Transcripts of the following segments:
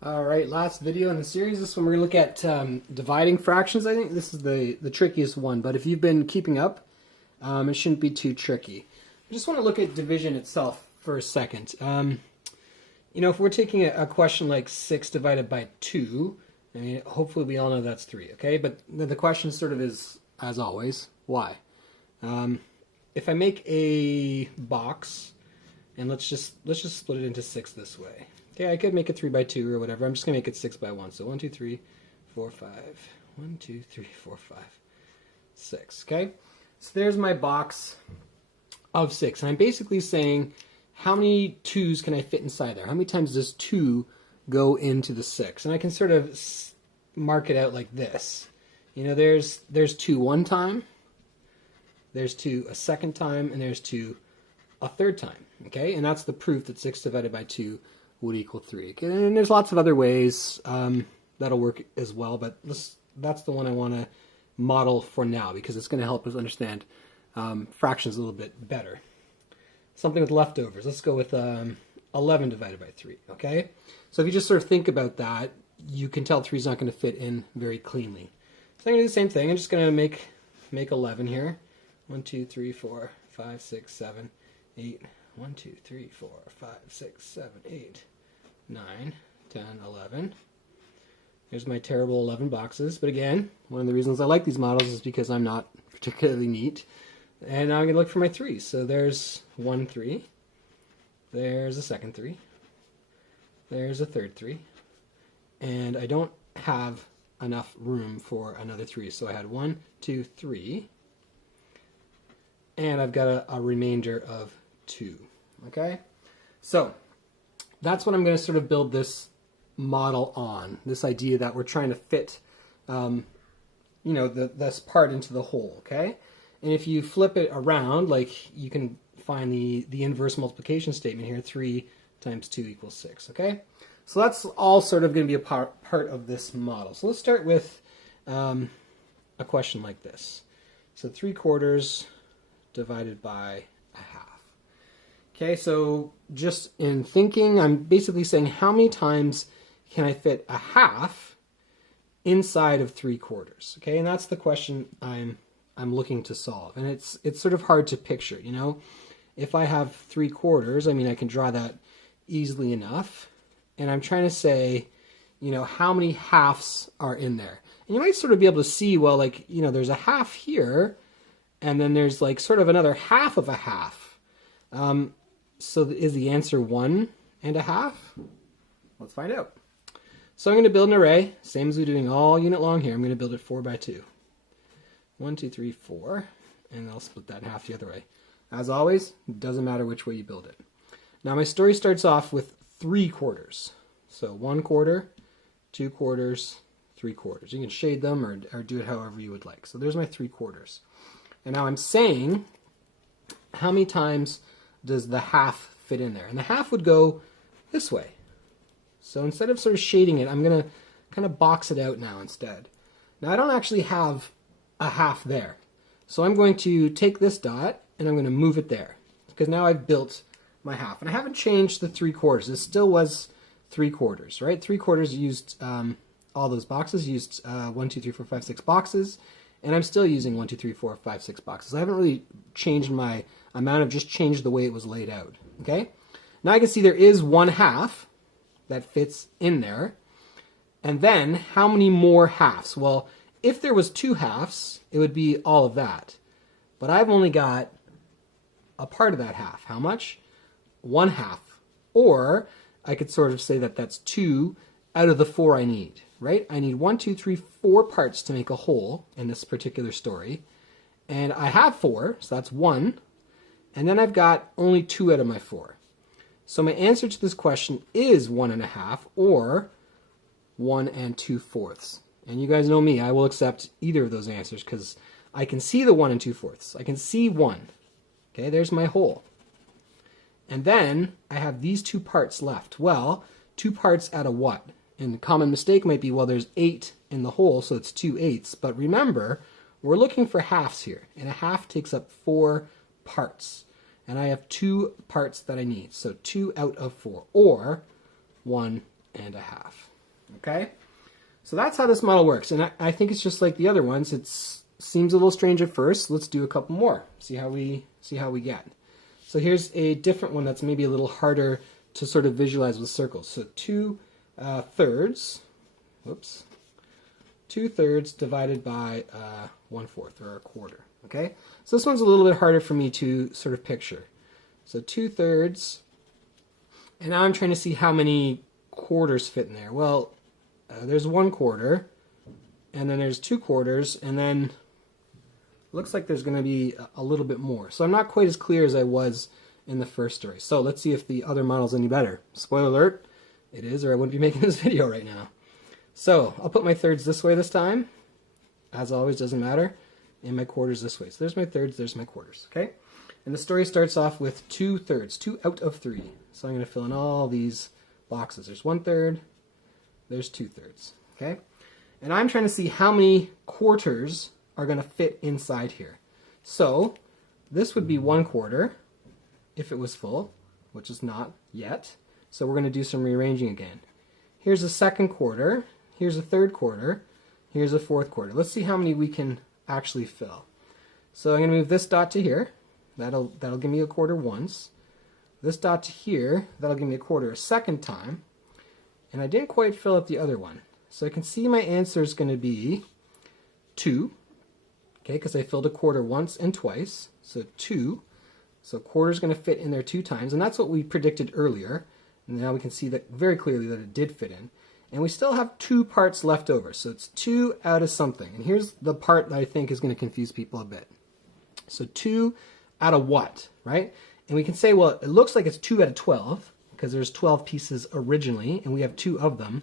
All right, last video in the series. This one we're going to look at dividing fractions. I think this is the trickiest one, but if you've been keeping up, it shouldn't be too tricky. I just want to look at division itself for a second. If we're taking a question like 6 divided by 2, I mean, hopefully we all know that's 3, okay? But the question sort of is, as always, why? If I make a box, and let's just split it into 6 this way. Okay, I could make it 3 by 2 or whatever. I'm just going to make it 6 by 1. So 1, 2, 3, 4, 5. 1, 2, 3, 4, 5, 6. Okay, so there's my box of 6. And I'm basically saying, how many 2's can I fit inside there? How many times does 2 go into the 6? And I can sort of mark it out like this. There's 2 one time, there's 2 a second time, and there's 2 a third time. Okay, and that's the proof that 6 divided by 2 would equal 3. Okay? And there's lots of other ways that'll work as well, but that's the one I want to model for now because it's going to help us understand fractions a little bit better. Something with leftovers. Let's go with 11 divided by 3. Okay, so if you just sort of think about that, you can tell 3 is not going to fit in very cleanly. So I'm going to do the same thing. I'm just going to make 11 here. 1, 2, 3, 4, 5, 6, 7, 8. 1, 2, 3, 4, 5, 6, 7, 8, 9, 10, 11. Here's my terrible 11 boxes. But again, one of the reasons I like these models is because I'm not particularly neat. And now I'm going to look for my 3's. So there's 1 3. There's a second 3. There's a third 3. And I don't have enough room for another 3. So I had 1, 2, 3. And I've got a remainder of 2. Okay, so that's what I'm going to sort of build this model on, this idea that we're trying to fit this part into the whole. Okay, and if you flip it around, like you can find the inverse multiplication statement here, 3 times 2 equals 6. Okay, so that's all sort of going to be a part of this model. So let's start with a question like this. So 3/4 divided by a half. Okay, so just in thinking, I'm basically saying how many times can I fit a half inside of 3/4? Okay, and that's the question I'm looking to solve. And it's sort of hard to picture, If I have 3/4, I mean, I can draw that easily enough. And I'm trying to say, how many halves are in there? And you might sort of be able to see, well, like, there's a half here, and then there's like sort of another half of a half. So is the answer 1 1/2? Let's find out. So I'm going to build an array, same as we're doing all unit long here. I'm going to build it 4 by 2. 1, 2, 3, 4, and I'll split that in half the other way. As always, it doesn't matter which way you build it. Now my story starts off with 3/4. So 1/4, 2/4, 3/4. You can shade them or do it however you would like. So there's my 3/4. And now I'm saying, how many times does the half fit in there? And the half would go this way. So instead of sort of shading it, I'm going to kind of box it out now instead. Now I don't actually have a half there. So I'm going to take this dot and I'm going to move it there. Because now I've built my half. And I haven't changed the 3/4. It still was 3/4, right? 3/4 used all those boxes, used 1, 2, 3, 4, 5, 6 boxes. And I'm still using 1, 2, 3, 4, 5, 6 boxes. I haven't really changed my amount. I've just changed the way it was laid out. Okay? Now I can see there is 1/2 that fits in there. And then how many more halves? Well, if there was 2 halves, it would be all of that. But I've only got a part of that half. How much? 1/2. Or I could sort of say that that's 2 out of the 4 I need. Right? I need 1, 2, 3, 4 parts to make a whole in this particular story. And I have 4, so that's 1. And then I've got only 2 out of my 4. So my answer to this question is 1 1/2 or 1 2/4. And you guys know me, I will accept either of those answers because I can see the 1 2/4. I can see 1. Okay, there's my whole. And then I have these 2 parts left. Well, 2 parts out of what? And the common mistake might be, well, there's 8 in the whole, so it's 2/8. But remember, we're looking for halves here. And a half takes up 4 parts. And I have 2 parts that I need. So 2 out of 4, or 1 and a half. Okay? So that's how this model works. And I think it's just like the other ones. It seems a little strange at first. Let's do a couple more. See how we get. So here's a different one that's maybe a little harder to sort of visualize with circles. So 2/3, whoops, 2/3 divided by 1/4 or a quarter. Okay? So this one's a little bit harder for me to sort of picture. So 2/3, and now I'm trying to see how many quarters fit in there. Well, there's 1/4, and then there's 2/4, and then looks like there's going to be a little bit more. So I'm not quite as clear as I was in the first story. So let's see if the other model's any better. Spoiler alert, it is, or I wouldn't be making this video right now. So I'll put my thirds this way this time. As always, doesn't matter. And my quarters this way. So there's my thirds, there's my quarters. Okay? And the story starts off with 2/3, 2 out of 3. So I'm going to fill in all these boxes. There's 1/3, there's 2/3. Okay? And I'm trying to see how many quarters are going to fit inside here. So this would be 1/4 if it was full, which is not yet. So we're going to do some rearranging again. Here's a second quarter, here's a third quarter, here's a fourth quarter. Let's see how many we can actually fill. So I'm going to move this dot to here. That'll give me a quarter once. This dot to here, that'll give me a quarter a second time. And I didn't quite fill up the other one. So I can see my answer is going to be 2. Okay, because I filled a quarter once and twice. So 2. So quarter is going to fit in there 2 times. And that's what we predicted earlier. And now we can see that very clearly that it did fit in. And we still have 2 parts left over. So it's 2 out of something. And here's the part that I think is going to confuse people a bit. So 2 out of what, right? And we can say, well, it looks like it's 2 out of 12 because there's 12 pieces originally and we have 2 of them.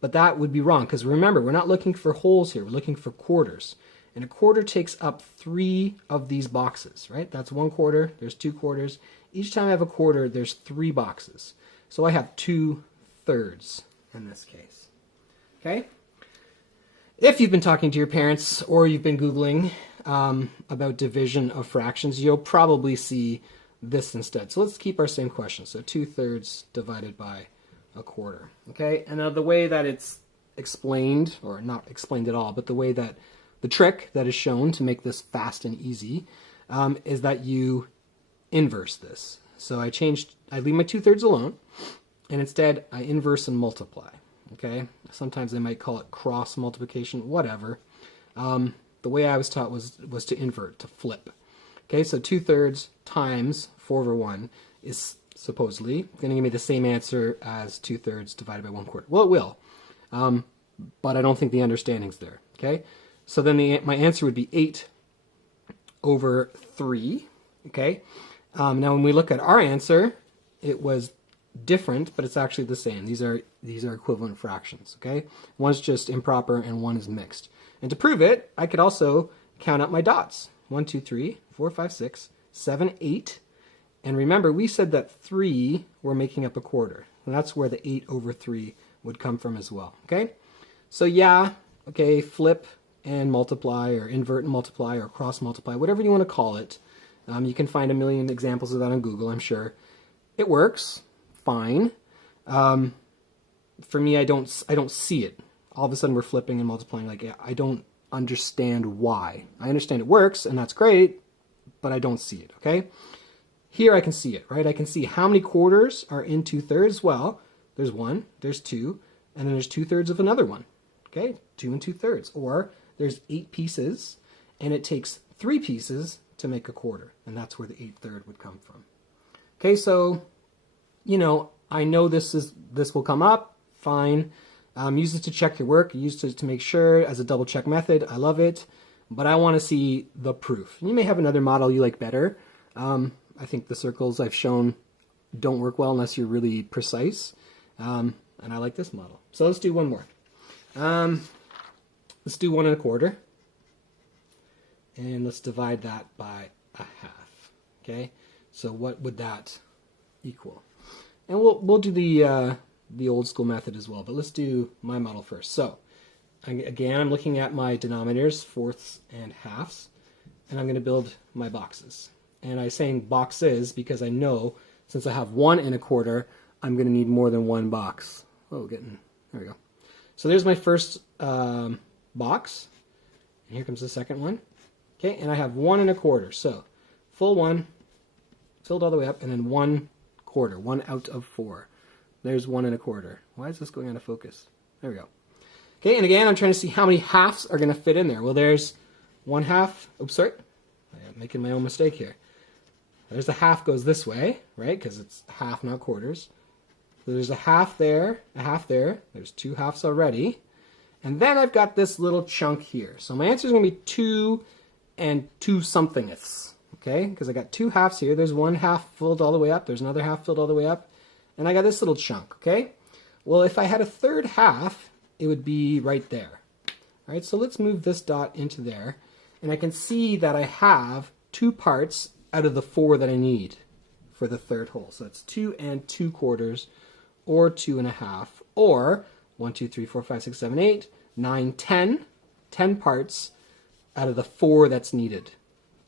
But that would be wrong because remember, we're not looking for wholes here. We're looking for quarters. And a quarter takes up 3 of these boxes, right? That's 1/4. There's 2 quarters. Each time I have a quarter, there's 3 boxes. So I have 2/3 in this case. Okay? If you've been talking to your parents or you've been Googling about division of fractions, you'll probably see this instead. So let's keep our same question. So 2/3 divided by a quarter. Okay? And now the way that it's explained, or not explained at all, but the way that the trick that is shown to make this fast and easy is that you inverse this. So I leave my 2/3 alone, and instead I inverse and multiply. Okay? Sometimes they might call it cross multiplication, whatever. The way I was taught was to invert, to flip. Okay, so 2/3 times 4/1 is supposedly going to give me the same answer as 2/3 divided by 1/4. Well, it will, but I don't think the understanding's there. Okay, so then my answer would be 8/3. Okay, now when we look at our answer, it was different, but it's actually the same. These are equivalent fractions. Okay, one's just improper and one is mixed. And to prove it, I could also count up my dots. 1, 2, 3, 4, 5, 6, 7, 8. And remember, we said that 3 were making up a quarter. And that's where the 8/3 would come from as well. Okay? So yeah, okay, flip and multiply, or invert and multiply, or cross multiply, whatever you want to call it. You can find a million examples of that on Google, I'm sure. It works fine. For me, I don't see it. All of a sudden we're flipping and multiplying. Like, I don't understand why. I understand it works, and that's great, but I don't see it, okay? Here I can see it, right? I can see how many quarters are in 2/3. Well, there's 1, there's 2, and then there's 2/3 of another one, okay? 2 and 2/3. Or there's 8 pieces, and it takes 3 pieces to make a quarter, and that's where the 8/3 would come from. Okay, so, you know, I know this will come up, fine. Use it to check your work. Use it to make sure as a double check method. I love it, but I want to see the proof. You may have another model you like better. I think the circles I've shown don't work well unless you're really precise, and I like this model. So let's do one more. Let's do 1 1/4, and let's divide that by a half. Okay, so what would that equal? And we'll do the old school method as well, but let's do my model first. So again, I'm looking at my denominators, fourths and halves, and I'm going to build my boxes. And I'm saying boxes because I know since I have 1 1/4, I'm going to need more than one box Whoa, there we go. So there's my first box. And here comes the second one. Okay, and I have 1 1/4. So full 1, filled all the way up, and then 1/4, 1 out of 4. There's 1 1/4. Why is this going out of focus? There we go. Okay, and again, I'm trying to see how many halves are going to fit in there. Well, there's 1/2. Oops, sorry. I'm making my own mistake here. There's a half goes this way, right? Because it's half, not quarters. So there's a half there, a half there. There's 2 halves already. And then I've got this little chunk here. So my answer is going to be 2 and 2 somethingths. Okay? Because I got 2 halves here. There's 1 half filled all the way up. There's another half filled all the way up. And I got this little chunk. Okay? Well, if I had a third half, it would be right there. All right, so let's move this dot into there. And I can see that I have 2 parts out of the 4 that I need for the third hole. So that's 2 and 2/4, or 2 1/2, or 1, 2, 3, 4, 5, 6, 7, 8, 9, 10. 10 parts out of the 4 that's needed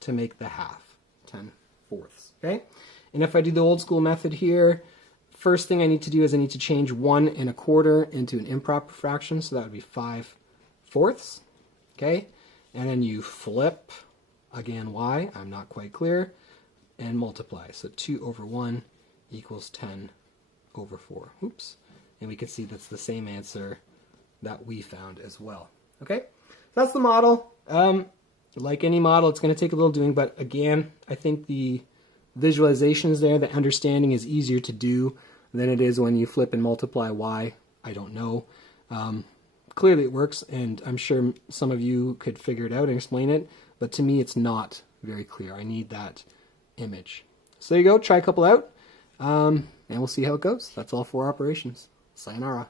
to make the half. 10/4. Okay? And if I do the old school method here, first thing I need to do is I need to change 1 1/4 into an improper fraction, so that would be 5/4. Okay? And then you flip, again, y, I'm not quite clear, and multiply. So 2 over 1 equals 10/4. Oops. And we can see that's the same answer that we found as well. Okay? That's the model. Like any model, it's going to take a little doing, but again, I think the visualizations there, the understanding is easier to do than it is when you flip and multiply y. I don't know. Clearly it works, and I'm sure some of you could figure it out and explain it, but to me it's not very clear. I need that image. So there you go, try a couple out, and we'll see how it goes. That's all 4 operations. Sayonara.